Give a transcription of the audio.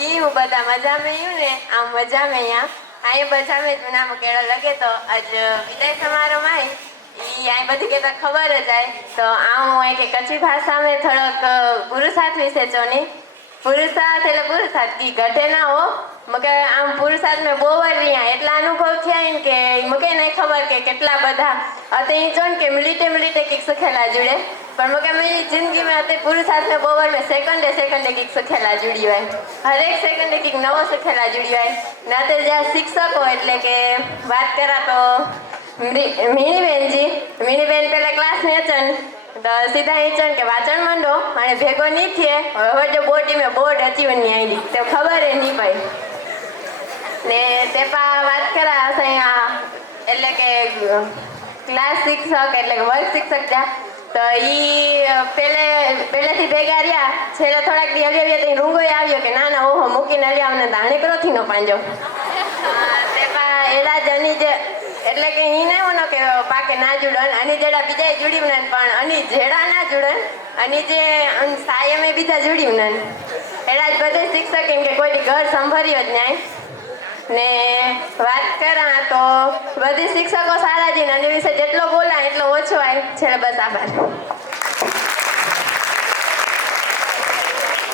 હું બધા મજા में हूँ ने आम मजा में यहाँ आए मजा में जूना केड़ो लगे तो आज विदाय समारोह में आई बधी के खबर जाए तो आऊँ के कच्ची भाषा में थोड़क पुरुषार्थ विषे चोनी पुरुषार्थ એટલે પુરુષાર્થ કી ઘટે ના હો મકે આમ પુરુષાર્થ में બોવર રહ્યા એટલા અનુભવ થયા ને કે મકે નહીં ખબર કે કેટલા બધા અતે ઈ જોન કે મિલિટે મિલિટે કિક સખેલા जुड़े पर मके मेरी जिंदगी में अते पुरुषार्थ में बोवर में सेकंडे किक सखेला जुड़ी हुए हर एक सेकंडे किक नवो सखेला जुड़ी हुए नाते ज्यादा शिक्षको एटले के बात करा तो मीणीबेन पहले क्लास में अचन तो सीधा ही चन के वाचन मंडो अने भेगो नहीं थे હવે जो बोर्ड में बोर्ड अचीव नहीं आई तो खबर है नहीं पाई ने तेपा बात करा असाया એટલે કે ક્લાસ શિક્ષક એટલે કે વર્ગ શિક્ષક જા તો ઈ પહેલેથી ભેગા રહ્યા છેલ્લે થોડાક દી આવ્યા તો રૂંગોય આવ્યો કે ના ના ઓહો મૂકીને આવ્યા અમને દાણીકરોથી નો પાંજો તેપા એડા જની જે એટલે કે ઈ નહીં હોનો કે પાકે ના जुड़न અને જેડા બીજા जुड़્યું ને પણ અને જેડા ના जुड़न અને જે સાયમે બીજા जुड़્યું ને એડા જ બધે શિક્ષક એમ કે કોઈ ઘર સંભળ્યો જ નહીં ને વાત કરા તો બધી શિક્ષકો સારા છે ને વિશે જેટલો બોલા એટલો ઓછો આવે છે બસ આભાર